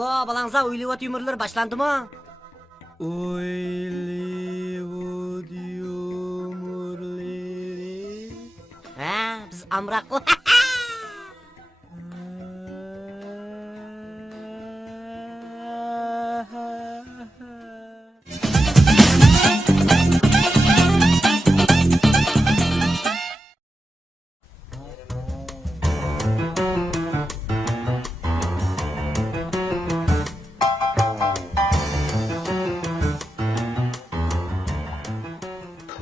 balangza Hollywood yumurlar başlandı mı? Hollywood yumurları. Ha, biz amrak.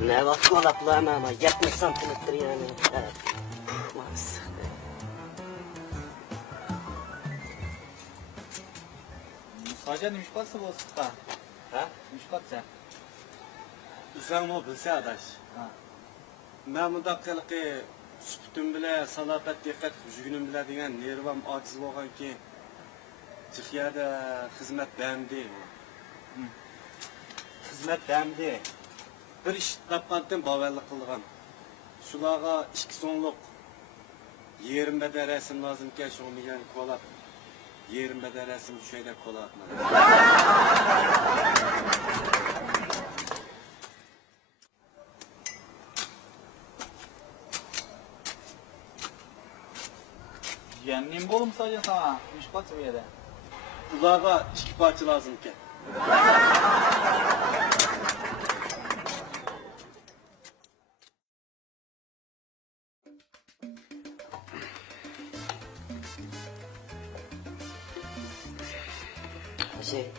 Ne bak kolaplarım ama 70 santimetre yani. Evet. Maalesef. Sajan müşkatsa bu sıkta. Ha? Müşkatsa. Sen mi bilse adaş? Ha. Ben bu dakikalıkı süpütüm bile, salafet dikkat, jügünüm bile diyen nervam aciz olgan ki Çıkıyada hizmet beğendi. Hizmet beğendi. Bir iş tapkandım bavarlık kılgan. Şulağa 2 sonluk yerim bede resim lazımken şunu yani kolap. Yerim bede resim şöyle kolapma. Yenliğin bolum sadece sana. Müşkatsa bu yere. Ulağa 2 parça lazımken. Şey.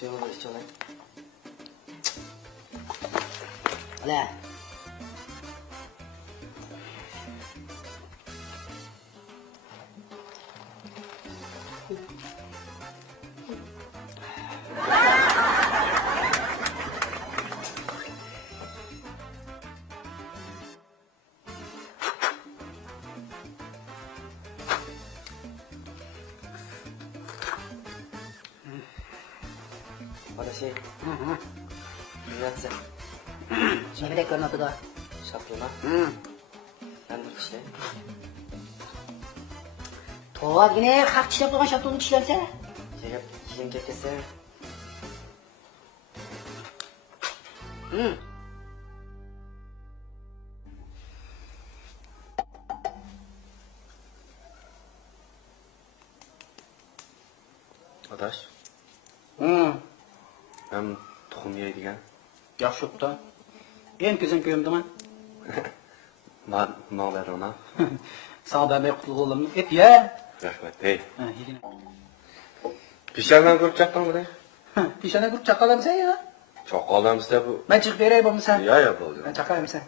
Şöyle şöyle. Ala. Pada şey. Lihat saya. Şimdi de körüne tudu. Şaplına. Ben bir şey. Tuğat yine kalk kişilep durgan şaptığını kişilerse. Şey kilim ketese. Adaş. Ben tohum yeydigen. Yaxşı da. En güzel köyümdü ben. Ne haber ona? Sağ ben kutlu olalım. Et ye. Rahmet hey. Ha, yedin. Pişerden grup çaktan mı de? Pişene grup çakalayım sen ya. Çok alam size bu. Ben çık vereyim bunu sen. Ya yapalım. Ben çakalayım sen.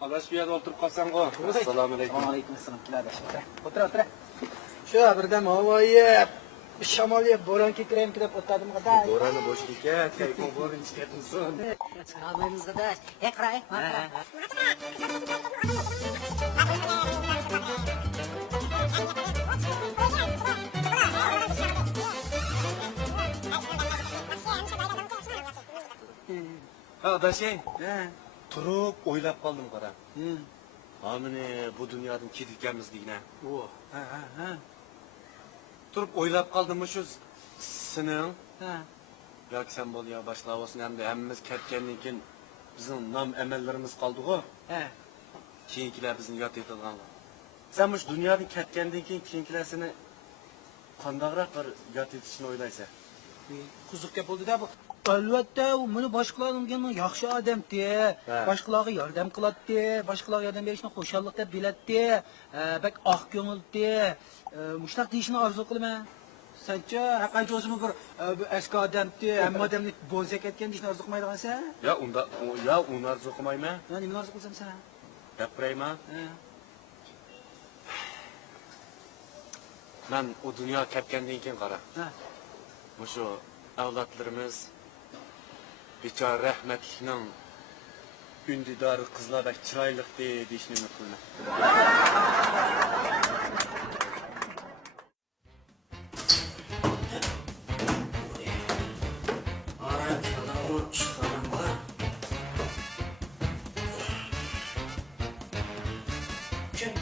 Adaş bir yerde oturup kalsan ko. Assalamu alaikum. Aleykümselam. Kiladeş. Otur otur. Şu birden havayı şamal ye boran kikrem kidip otladım kadar. Boranı boş diket. Kayıkma borun çıkartmışsın. Sağolunuz kadar. Ekra. Ha adaşım. Turup oylap kaldım kara. Amine bu dünyadan kedikemiz diyine. Turup oylap kaldım şu senin. Ya ki sen bol ya başla olsun hem de hemmimiz ketkenlikin bizim nam emellerimiz kaldı o. Keyinkiler bizim yat etilgan. Sen bu dünyadan ketkendiğin keyinkiler seni kandağırak var yat etişini oylaysa. Kuzuk gap oldu da bu. Elbette bunu başkalarının yanına yaxşı adam diye, başkalarına yardım kılat diye, başkalarına yardım verişine hoşallık da bilet diye, bek ah gönül diye, muştak deyişini arzu kılım ha. Sence hakkaycı olsun mu bir eski adam diye, hem adamını bozak etken deyişini arzu kılmaydı sen? Ya onlar zokumayım ha. Ya ne arzu kılsam sana? Yapırayım ha. Ben o dünya ketkendiğin kim kara. Şu avlatlarımız biçare rahmetlinin ündidarı kızlar da çıraylık diye deyişini unutmayın.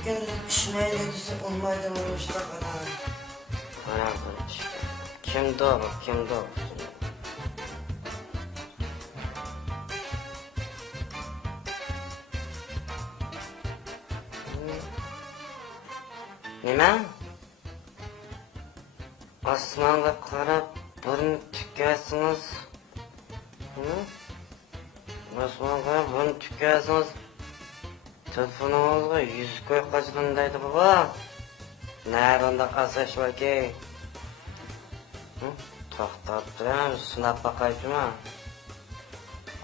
Tükende pişmeyle düzü olmaydı olmuş da kadar. Ana kılıç. Kimdi o bu? Kimdi o? Nima? Osmonga qarab burun tikasiniz. Osmonga qarab burun tikasiniz. Telefoningizga yuz ko'y qochgandaydi baba. Naranda qasashvaki. To'xtab turing, sinab boqaychimi?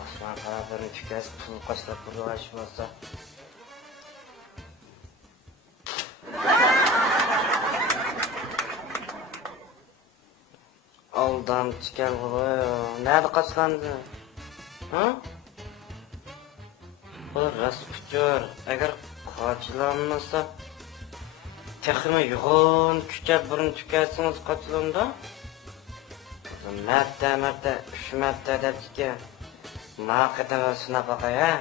Osmon qarab burun tikas pul qochlab burg'ash bo'lsa. Aldam çıkan baba. Nerede kaçlandı? Ha? Bu Rasputur. Eğer kaçlanmasa texmi yoğun küçük burun tükersiniz kaçlanda. Mərtə, 3 mərtə dedi ki, maqıdan ölsünə bakay ha.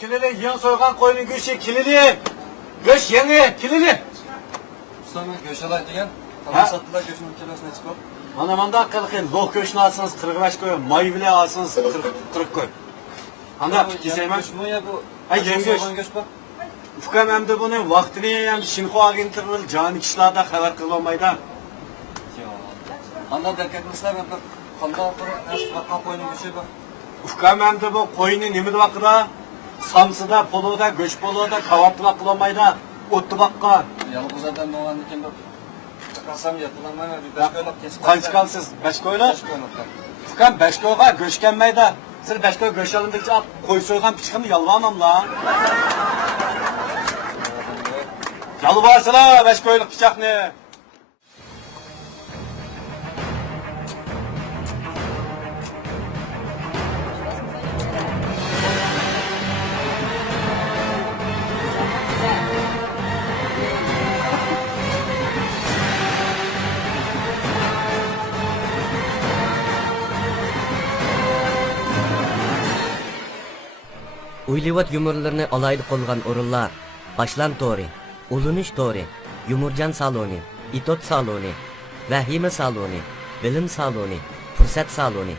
Kilili, yeni soygan koyunun göçü kilili. Göç yeni, kilili. Ustamın göç alay degen, tamam sattılar göçünün kilosuna çıkıp. Mana manda kılıkın, loh göçünü alsınız 45 koy, may bile alsınız 40 koy. Anda keseyim Göç mü ya bu? Ay, yeni göç. Göç bak. Ufkam hem de bunu vaktini yiyem, şinko agentlerinin canı kişilerde haber kılmamaydı. Ya. Anda derketmişler ben bak. Kanda sonra eski bakma koyunun göçü bak. Ufkam hem de bu koyunu nimidi vakıda, samsıda, poloda, göç poloda, kavatlı kılamaydı, otlu bakka. Yalnız zaten doğan iken bak. Kasam yapılamayla bir beş koyluk kesip. Kaç kalsız, 5 koyla? 5 koyluk. Ufkam 5 koyga göçkenmeydi. Sır 5 koy göç alındıkça koy soygan piçkini yalvarmam la. Yalvarsana 5 koyluk bıçak ne? Uylivat yumurlarını alaylı qolgan o'rinlar. Başlan Tori, Ulunish Tori, Yumurjan saloni, Itot saloni, Vahima saloni, Bilim saloni, Fursat saloni.